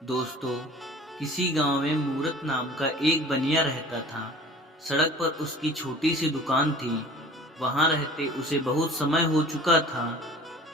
दोस्तों, किसी गांव में मूरत नाम का एक बनिया रहता था। सड़क पर उसकी छोटी सी दुकान थी। वहां रहते उसे बहुत समय हो चुका था,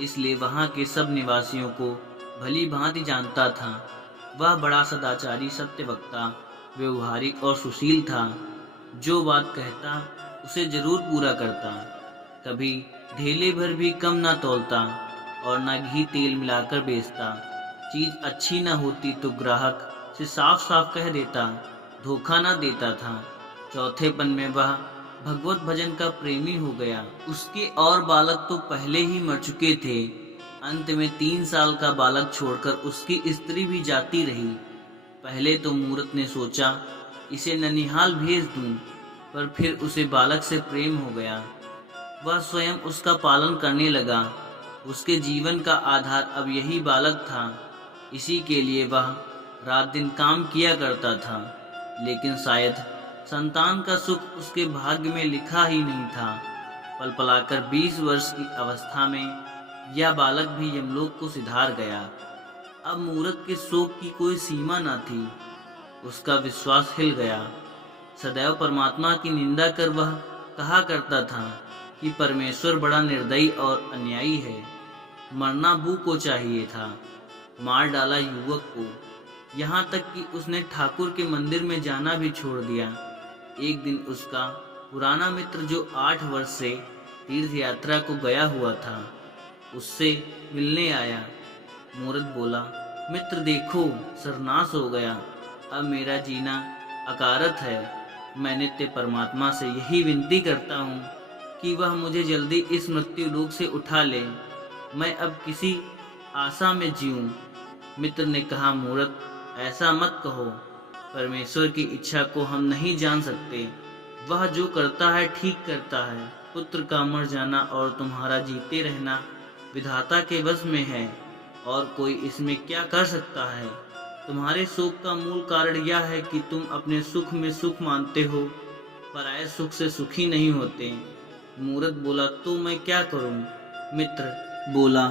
इसलिए वहां के सब निवासियों को भली भांति जानता था। वह बड़ा सदाचारी, सत्यवक्ता, व्यवहारिक और सुशील था। जो बात कहता उसे जरूर पूरा करता। कभी ढेले भर भी कम ना तौलता और ना घी तेल मिलाकर बेचता। चीज अच्छी ना होती तो ग्राहक से साफ साफ कह देता, धोखा ना देता था। चौथेपन में वह भगवत भजन का प्रेमी हो गया। उसके और बालक तो पहले ही मर चुके थे। अंत में 3 साल का बालक छोड़कर उसकी स्त्री भी जाती रही। पहले तो मूरत ने सोचा इसे ननिहाल भेज दूं, पर फिर उसे बालक से प्रेम हो गया। वह स्वयं उसका पालन करने लगा। उसके जीवन का आधार अब यही बालक था। इसी के लिए वह रात दिन काम किया करता था। लेकिन शायद संतान का सुख उसके भाग्य में लिखा ही नहीं था। पल पलाकर 20 वर्ष की अवस्था में यह बालक भी यमलोक को सिधार गया। अब मूरत के शोक की कोई सीमा न थी। उसका विश्वास हिल गया। सदैव परमात्मा की निंदा कर वह कहा करता था कि परमेश्वर बड़ा निर्दयी और अन्यायी है। मरना बू को चाहिए था। मार डाला युवक को। यहाँ तक कि उसने ठाकुर के मंदिर में जाना भी छोड़ दिया। एक दिन उसका पुराना मित्र जो 8 वर्ष से तीर्थ यात्रा को गया हुआ था, उससे मिलने आया। मूरत बोला, मित्र देखो, सर्वनाश हो गया। अब मेरा जीना अकारत है। मैं नित्य परमात्मा से यही विनती करता हूँ कि वह मुझे जल्दी इस मृत्यु लोक से उठा ले। मैं अब किसी आशा में जीऊँ। मित्र ने कहा, मूरत ऐसा मत कहो। परमेश्वर की इच्छा को हम नहीं जान सकते। वह जो करता है ठीक करता है। पुत्र का मर जाना और तुम्हारा जीते रहना विधाता के वश में है, और कोई इसमें क्या कर सकता है। तुम्हारे शोक का मूल कारण यह है कि तुम अपने सुख में सुख मानते हो, पराये सुख से सुखी नहीं होते। मूरत बोला, तो मैं क्या करूं? मित्र बोला,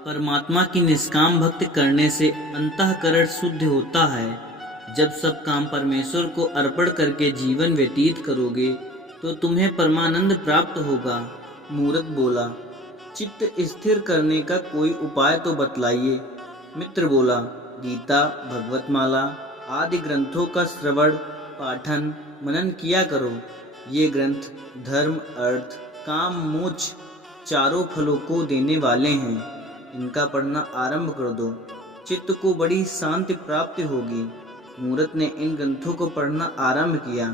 परमात्मा की निष्काम भक्ति करने से अंतःकरण शुद्ध होता है। जब सब काम परमेश्वर को अर्पण करके जीवन व्यतीत करोगे तो तुम्हें परमानंद प्राप्त होगा। मूरत बोला, चित्त स्थिर करने का कोई उपाय तो बतलाइए। मित्र बोला, गीता, भगवतमाला आदि ग्रंथों का श्रवण, पाठन, मनन किया करो। ये ग्रंथ धर्म, अर्थ, काम, मोक्ष चारों फलों को देने वाले हैं। इनका पढ़ना आरंभ कर दो। चित्त को बड़ी शांति प्राप्ति होगी। मूरत ने इन ग्रंथों को पढ़ना आरंभ किया।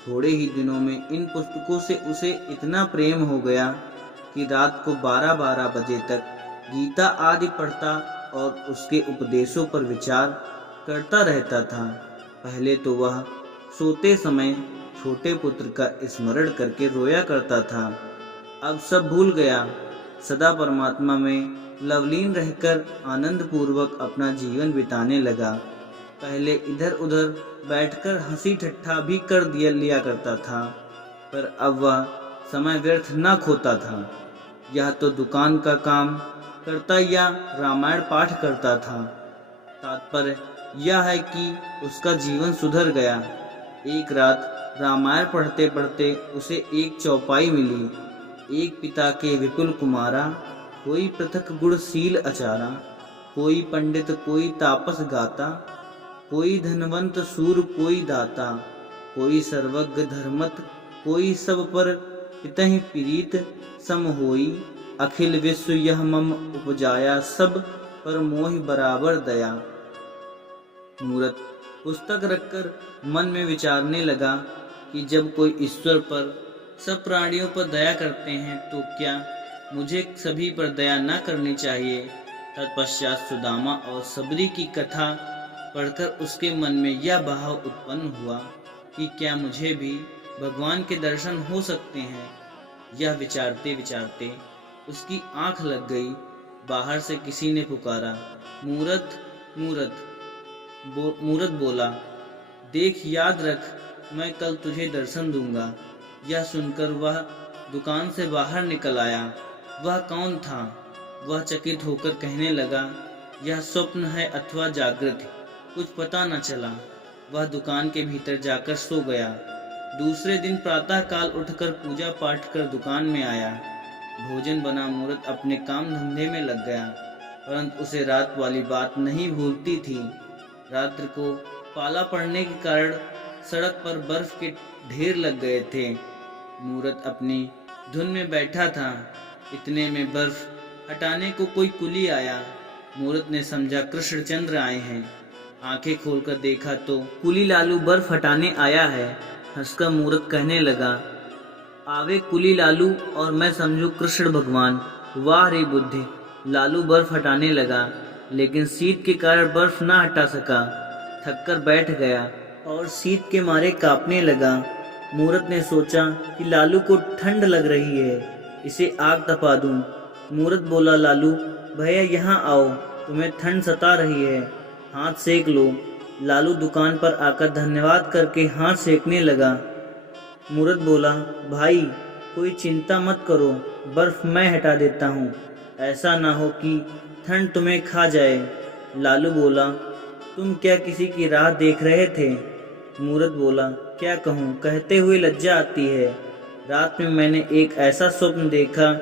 थोड़े ही दिनों में इन पुस्तकों से उसे इतना प्रेम हो गया कि रात को 12-12 बजे तक गीता आदि पढ़ता और उसके उपदेशों पर विचार करता रहता था। पहले तो वह सोते समय छोटे पुत्र का स्मरण करके रोया करता था। अब सब भूल गया। सदा परमात्मा में लवलीन रहकर आनंद पूर्वक अपना जीवन बिताने लगा। पहले इधर उधर बैठकर हंसी ठट्ठा भी कर लिया करता था, पर अब वह समय व्यर्थ न खोता था। यह तो दुकान का काम करता या रामायण पाठ करता था। तात्पर्य यह है कि उसका जीवन सुधर गया। एक रात रामायण पढ़ते पढ़ते उसे एक चौपाई मिली। एक पिता के विपुल कुमारा, कोई पृथक गुणशील अचारा, कोई पंडित कोई तापस गाता, कोई धनवंत सूर कोई दाता, कोई सर्वज्ञ धर्मत, कोई सब पर पितहि प्रीत सम होई, अखिल विश्व यह मम उपजाया, सब पर मोहि बराबर दया। मूरत पुस्तक रखकर मन में विचारने लगा कि जब कोई ईश्वर पर, सब प्राणियों पर दया करते हैं तो क्या मुझे सभी पर दया न करनी चाहिए। तत्पश्चात सुदामा और सबरी की कथा पढ़कर उसके मन में यह भाव उत्पन्न हुआ कि क्या मुझे भी भगवान के दर्शन हो सकते हैं। यह विचारते विचारते उसकी आंख लग गई। बाहर से किसी ने पुकारा, मूरत मूरत। मूरत बोला, देख, याद रख, मैं कल तुझे दर्शन दूंगा। यह सुनकर वह दुकान से बाहर निकल आया। वह कौन था? वह चकित होकर कहने लगा, यह स्वप्न है अथवा जागृत। कुछ पता न चला। वह दुकान के भीतर जाकर सो गया। दूसरे दिन प्रातः काल उठकर पूजा पाठ कर दुकान में आया। भोजन बना मूरत अपने काम धंधे में लग गया, परंतु उसे रात वाली बात नहीं भूलती थी। रात्र को पाला पड़ने के कारण सड़क पर बर्फ के ढेर लग गए थे। मूरत अपनी धुन में बैठा था। इतने में बर्फ हटाने को कोई कुली आया। मूरत ने समझा कृष्णचंद्र आए हैं। आंखें खोलकर देखा तो कुली लालू बर्फ हटाने आया है। हंसकर मूरत कहने लगा, आवे कुली लालू और मैं समझू कृष्ण भगवान। वाह रे बुद्धि। लालू बर्फ हटाने लगा, लेकिन शीत के कारण बर्फ ना हटा सका। थककर बैठ गया और शीत के मारे कांपने लगा। मूरत ने सोचा कि लालू को ठंड लग रही है, इसे आग तपा दूं। मूरत बोला, लालू भैया यहाँ आओ, तुम्हें ठंड सता रही है, हाथ सेक लो। लालू दुकान पर आकर धन्यवाद करके हाथ सेकने लगा। मूरत बोला, भाई कोई चिंता मत करो, बर्फ मैं हटा देता हूँ, ऐसा ना हो कि ठंड तुम्हें खा जाए। लालू बोला, तुम क्या किसी की राह देख रहे थे? मूरत बोला, क्या कहूँ, कहते हुए लज्जा आती है। रात में मैंने एक ऐसा स्वप्न देखा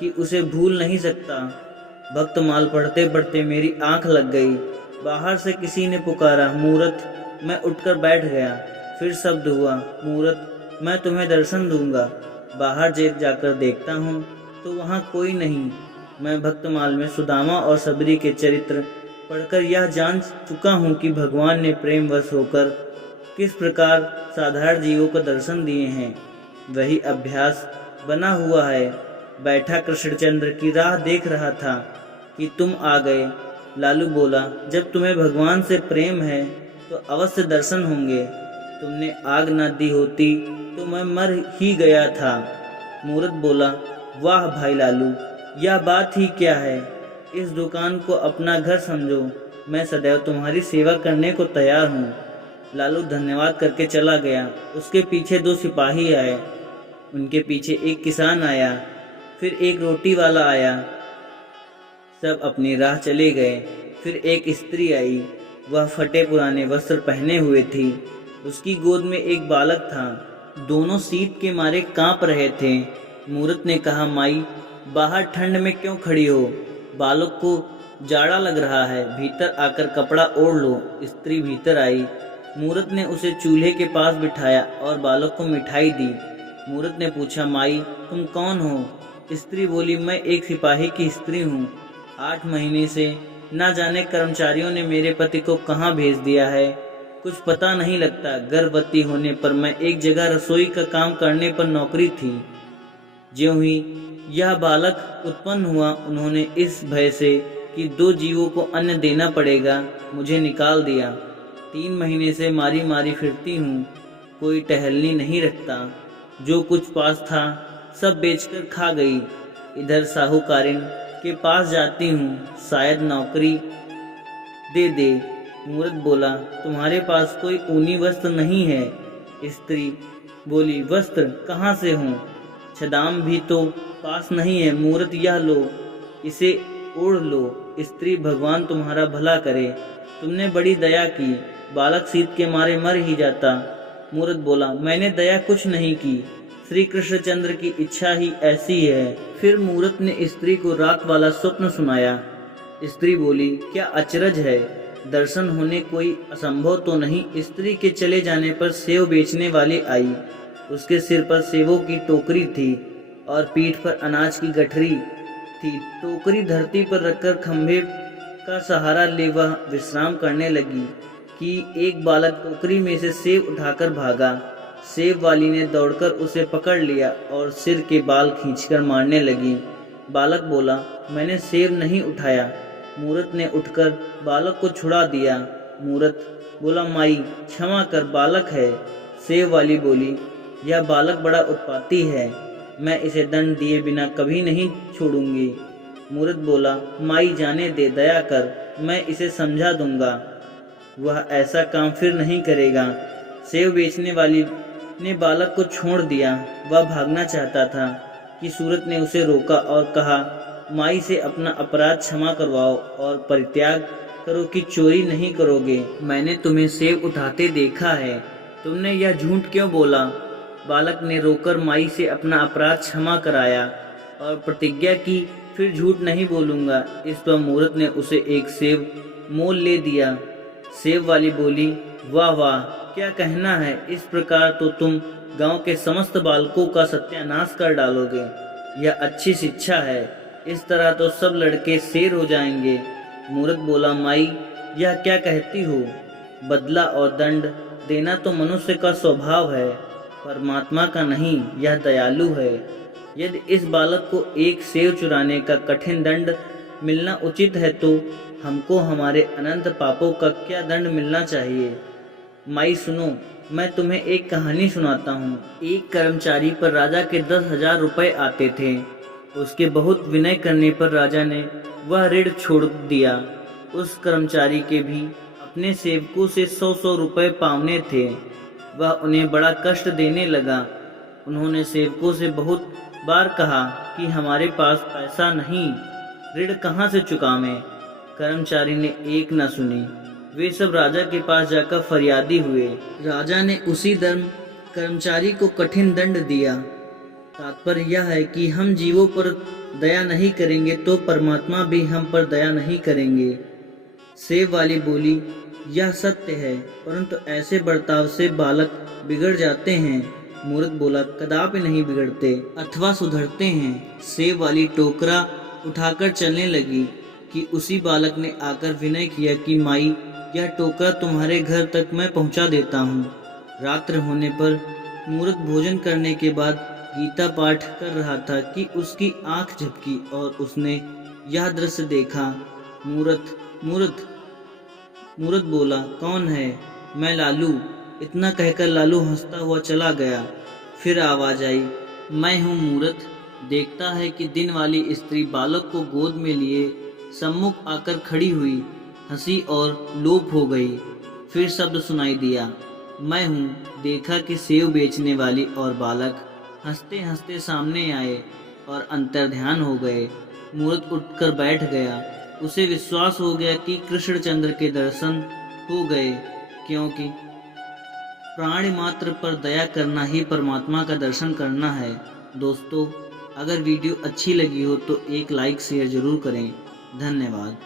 कि उसे भूल नहीं सकता। भक्तमाल पढ़ते पढ़ते मेरी आंख लग गई। बाहर से किसी ने पुकारा, मूरत। मैं उठकर बैठ गया। फिर शब्द हुआ, मूरत मैं तुम्हें दर्शन दूंगा। बाहर जाकर देखता हूँ तो वहाँ कोई नहीं। मैं भक्तमाल में सुदामा और सबरी के चरित्र पढ़कर यह जान चुका हूँ कि भगवान ने प्रेमवश होकर किस प्रकार साधारण जीवों को दर्शन दिए हैं। वही अभ्यास बना हुआ है। बैठा कृष्णचंद्र की राह देख रहा था कि तुम आ गए। लालू बोला, जब तुम्हें भगवान से प्रेम है तो अवश्य दर्शन होंगे। तुमने आग न दी होती तो मैं मर ही गया था। मूरत बोला, वाह भाई लालू, यह बात ही क्या है। इस दुकान को अपना घर समझो, मैं सदैव तुम्हारी सेवा करने को तैयार हूँ। लालू धन्यवाद करके चला गया। उसके पीछे 2 सिपाही आए, उनके पीछे एक किसान आया, फिर एक रोटी वाला आया। सब अपनी राह चले गए। फिर एक स्त्री आई। वह फटे पुराने वस्त्र पहने हुए थी। उसकी गोद में एक बालक था। दोनों शीत के मारे कांप रहे थे। मूरत ने कहा, माई बाहर ठंड में क्यों खड़ी हो? बालक को जाड़ा लग रहा है, भीतर आकर कपड़ा ओढ़ लो। स्त्री भीतर आई। मूरत ने उसे चूल्हे के पास बिठाया और बालक को मिठाई दी। मूरत ने पूछा, माई तुम कौन हो? स्त्री बोली, मैं एक सिपाही की स्त्री हूँ। 8 महीने से न जाने कर्मचारियों ने मेरे पति को कहाँ भेज दिया है, कुछ पता नहीं लगता। गर्भवती होने पर मैं एक जगह रसोई का काम करने पर नौकरी थी। ज्यों ही यह बालक उत्पन्न हुआ, उन्होंने इस भय से कि 2 जीवों को अन्न देना पड़ेगा, मुझे निकाल दिया। 3 महीने से मारी मारी फिरती हूँ, कोई टहलनी नहीं रखता। जो कुछ पास था सब बेचकर खा गई। इधर साहूकारिन के पास जाती हूँ, शायद नौकरी दे दे। मूरत बोला, तुम्हारे पास कोई ऊनी वस्त्र नहीं है? स्त्री बोली, वस्त्र कहाँ से हों, छदाम भी तो पास नहीं है। मूरत, यह लो, इसे ओढ़ लो। स्त्री, भगवान तुम्हारा भला करे, तुमने बड़ी दया की, बालक शीत के मारे मर ही जाता। मूरत बोला, मैंने दया कुछ नहीं की, श्री कृष्णचंद्र की इच्छा ही ऐसी है। फिर मूरत ने स्त्री को रात वाला स्वप्न सुनाया। स्त्री बोली, क्या अचरज है, दर्शन होने कोई असंभव तो नहीं। स्त्री के चले जाने पर सेव बेचने वाली आई। उसके सिर पर सेवों की टोकरी थी और पीठ पर अनाज की गठरी थी। टोकरी धरती पर रखकर खंभे का सहारा ले वह विश्राम करने लगी कि एक बालक टोकरी में से सेव उठाकर भागा। सेव वाली ने दौड़कर उसे पकड़ लिया और सिर के बाल खींचकर मारने लगी। बालक बोला, मैंने सेव नहीं उठाया। मूरत ने उठकर बालक को छुड़ा दिया। मूरत बोला, माई क्षमा कर, बालक है। सेव वाली बोली, यह बालक बड़ा उत्पाती है, मैं इसे दंड दिए बिना कभी नहीं छोड़ूंगी। मूरत बोला, माई जाने दे, दया कर, मैं इसे समझा दूंगा, वह ऐसा काम फिर नहीं करेगा। सेव बेचने वाली ने बालक को छोड़ दिया। वह भागना चाहता था कि सूरत ने उसे रोका और कहा, माई से अपना अपराध क्षमा करवाओ और परित्याग करो कि चोरी नहीं करोगे। मैंने तुम्हें सेब उठाते देखा है, तुमने यह झूठ क्यों बोला? बालक ने रोकर माई से अपना अपराध क्षमा कराया और प्रतिज्ञा की फिर झूठ नहीं बोलूँगा। इस पर मूर्त ने उसे एक सेब मोल ले दिया। सेब वाली बोली, वाह वाह, क्या कहना है, इस प्रकार तो तुम गांव के समस्त बालकों का सत्यानाश कर डालोगे। यह अच्छी शिक्षा है, इस तरह तो सब लड़के शेर हो जाएंगे। मूर्त बोला, माई यह क्या कहती हो? बदला और दंड देना तो मनुष्य का स्वभाव है, परमात्मा का नहीं। यह दयालु है। यदि इस बालक को एक सेब चुराने का कठिन दंड मिलना उचित है तो हमको हमारे अनंत पापों का क्या दंड मिलना चाहिए? माई सुनो, मैं तुम्हें एक कहानी सुनाता हूँ। एक कर्मचारी पर राजा के 10,000 रुपये आते थे। उसके बहुत विनय करने पर राजा ने वह ऋण छोड़ दिया। उस कर्मचारी के भी अपने सेवकों से 100-100 रुपये पावने थे। वह उन्हें बड़ा कष्ट देने लगा। उन्होंने सेवकों से बहुत बार कहा कि हमारे पास पैसा नहीं, ऋण कहाँ से चुकावें। कर्मचारी ने एक न सुनी। वे सब राजा के पास जाकर फरियादी हुए। राजा ने उसी दर कर्मचारी को कठिन दंड दिया। तात्पर्य यह है कि हम जीवों पर दया नहीं करेंगे तो परमात्मा भी हम पर दया नहीं करेंगे। सेब वाली बोली, यह सत्य है, परंतु ऐसे बर्ताव से बालक बिगड़ जाते हैं। मूर्त बोला, कदापि नहीं बिगड़ते, अथवा सुधरते हैं। सेब वाली टोकरा उठाकर चलने लगी कि उसी बालक ने आकर विनय किया कि माई, यह टोकरा तुम्हारे घर तक मैं पहुंचा देता हूँ। रात्र होने पर मूर्त भोजन करने के बाद गीता पाठ कर रहा था कि उसकी आंख झपकी और उसने यह दृश्य देखा। मूर्त बोला, कौन है? मैं लालू। इतना कहकर लालू हंसता हुआ चला गया। फिर आवाज आई, मैं हूँ मूर्त। देखता है कि दिन वाली स्त्री बालक को गोद में लिए सम्मुख आकर खड़ी हुई, हंसी और लोप हो गई। फिर शब्द सुनाई दिया, मैं हूँ। देखा कि सेब बेचने वाली और बालक हंसते हंसते सामने आए और अंतर्ध्यान हो गए। मूर्त उठकर बैठ गया। उसे विश्वास हो गया कि कृष्णचंद्र के दर्शन हो गए, क्योंकि प्राणी मात्र पर दया करना ही परमात्मा का दर्शन करना है। दोस्तों, अगर वीडियो अच्छी लगी हो तो एक लाइक शेयर जरूर करें। धन्यवाद।